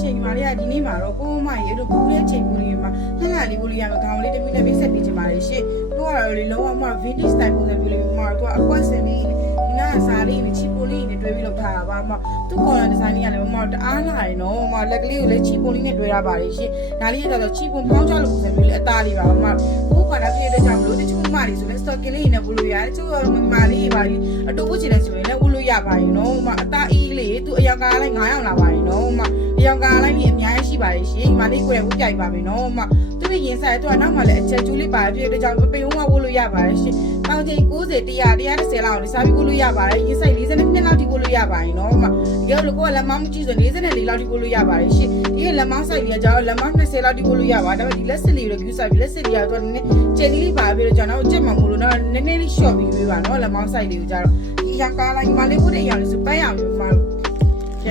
ရှင်ညီမလေးကဒီနေ့မှာတော့ကိုမရေတို့ဘူးလေးချိန်ဘူးလေးမှာလှလှလေးဘူးလေးရမှာခေါင်းလေးတစ်မိနစ်လေးဆက်ပြီးချင်ပါလေရှင်တို့ကတော့လေလုံးဝမှ vintage style ပုံစံမျိုးလေးမှာတော့အကွက်စင်ပြီးဒီနားစားလေးချီပိုလေးနဲ့တွဲပြီးလောက်ထားတာပါမသူ့ color design လေးကလည်းမတအားလာရင်တော့မလက်ကလေးကိုလည်းချီပိုလေးနဲ့တွဲထားပါလေရှင်ဒါလေးကတော့ချီပိုဖောင်းချလို့ပုံစံမျိုးလေးအသားလေးပါမဘူးခါတာပြည့်တဲ့ကြောင့်မလို့တချို့မလေးဆိုလဲ stock လေးနဲ့ဘူးလို့ရတယ်တချို့မလေးပါလေအတူဝချင်တယ်ဆိုရင်လည်းဘူးလို့ရပါရင်နော်မအသားအေးလေးသူအယောင်ကားလိုက်900လာပါရင်နော်မအယောင်ကားလိုက်ပြီးအများကြီးရှိပါလေရှင်မလေးကိုယ်လည်းဝပြိုက်ပါမယ်နော်မသူ့ရင်ဆိုင်တော့နောက်မှလည်းအချက်ကျူးလေးပါပြည့်တဲ့ကြောင့်ပိန်ဝဘူးလို့ရပါတယ်ရှင်ပေါင်ချိန်90 100 130လောက်လေးစားပြီးဘူးလို့ရပါတယ်ရင်ဆိုင်42လောက်ထိဘူးလို့ရပါရင်နော်မဒီလိုကိုကလက်မောင်းမကြည့်ဆို44လောက်ထိဘူးလို့ရပါတယ်ရှင်ဒီလက်မောင်းဆိုင်ပြီးကြောင့်လက်မောင်း20လောက်ထိဘူးလို့ရပါဒါပေမဲ့ဒီလက်စစ်လေးကိုယူဆိုင်ပြီးလက်စစ်လေးကတော့နည်းနည်းကျယ်လေးပါပြည့်တဲ့ကြောင့်တော့ကြက်မှမလို့နော်နည်းနည်းလေး short ပြီးပေးပါနော်လက်မောင်းဆိုင်လေးကိုကြတော့ဒီရောင်ကားလိုက်မလေးဘူးတဲ့ရောင်လေးဆိုပန်းရောင်မျိုးမှာ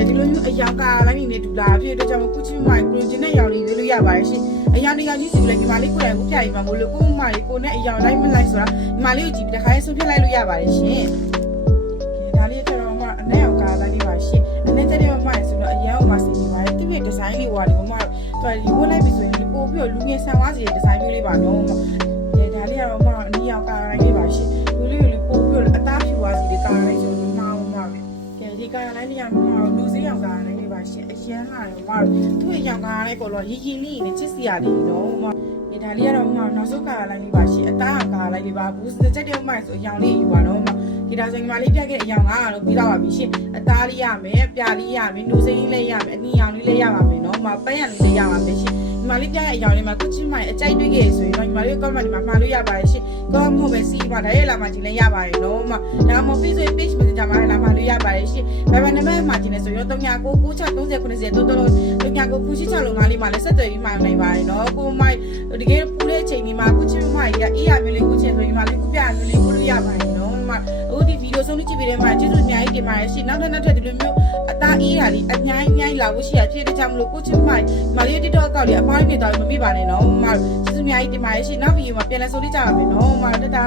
ဒီလိုမျိုးအယောင်ကားလိုက်နေတူလာဖြစ်တဲ့ကြောင့်ကုချီမိုင်ကိုကျင်းတဲ့ရောင်လေးလို့ရပါတယ်ရှင်အယောင်တွေကကြီးစီလည်းညီမလေးကိုယ်တိုင်ကိုပြရင်မှာမလို့ကိုမလေးကိုနဲ့အယောင်လိုက်မလိုက်ဆိုတာညီမလေးကိုကြည့်ပြီးတခါရေးဆုံးဖြတ်လိုက်လို့ရပါတယ်ရှင်ဒါလေးကတော့မှအနဲ့အောင်ကားလိုက်နေပါရှင်အနဲ့တဲ့မှဆိုတော့အယောင်မှာစီနေပါတယ်သူ့ရဲ့ဒီဇိုင်းလေးဟွာလေးမှတော့ဒီဝင်လိုက်ပြီဆိုရင်ပို့ပြီးတော့လူငယ်ဆန်သွားစီတဲ့ဒီဇိုင်းမျိုးလေးပါနော်ဒါလေးကတော့မှအနီးအောင်ကားလိုက်နေပါရှင်လူလေးကိုပို့ပြီးတော့အသားဖြူသွားစီတဲ့ကားလိုက်ဆိုတော့မှောင်းမှပဲဒီကားလိုက်နေရမှာလူစည်းအောင်ကားလိုက်နေပါရှင်အရန်လာတယ်မသူ့ရဲ့ရောင်ကားလိုက်ပေါ်တော့ရီရီလေးနဲ့ချစ်စီရတယ်နော်မဒါလေးကတော့နောက်ဆုံးကားလိုက်နေပါရှင်အသားကားလိုက်နေပါဘူးစက်တဲ့မှဆိုအယောင်လေးယူပါနော်မဒီဒါဆိုညီမလေးပြခဲ့တဲ့အယောင်ကတော့ပြီးတော့ပါပြီရှင်အသားလေးရမယ်ပြာလေးရမယ်နှုတ်စိမ်းလေးရမယ်အနီရောင်လေးလည်းရပါမယ်နော်မပန်းရံလေးရပါမယ်ရှင်ညီမလေးပြခဲ့တဲ့အယောင်လေးမှာကုချင်မိုင်အကြိုက်တွေ့ခဲ့ဆိုရင်တော့ညီမလေး comment ဒီမှာမှားလို့ရပါတယ်ရှင်ကောမဟုတ်ပဲစီးပါဒါရဲ့လာမှကြည့်လဲရပါတယ်နော်မဒါမှမဟုတ် Facebook page မှာကြမှာလာမှလို့ရပါတယ်ရှင်ဘယ်နံပါတ်မှာကြည့်နေဆိုရင်3996 90 90 တော်3996 လုံးငါးလေးမှာလည်းဆက်သွယ်ပြီးမှနိုင်ပါတယ်နော်ကိုမိုင်တကယ်ပူတဲ့အချိန်ဒီမှာကုချင်မိုင်ကအေးရမျိုးလေးကုချင်ဆိုရင်ညီမလေးကုပြမျိုးလေးကုလို့ရပါတယ်နော်မအခုဒီဗီဒီယိုဆုံးကြည့်ပြီးတဲ့မှာကျေးဇူးအများကြီးတင်ပါတယ်ရှင်နောက်ထပ်ဒီလိုမျိုးအသားအေးရာလေးအများကြီးလာဖို့ရှိရဖြစ်တဲ့ကြောင့်မလို့ကုချင်မိုင်မလေး TikTok အကောင့်လေးအပိုင်းနေတော့မမိပါနဲ့နော်မကျေးဇူးအများကြီးတင်ပါတယ်ရှင်နောက်ဗီဒီယိုမှာပြန်လည်ဆုံတွေ့ကြပါမယ်နော်မတတာ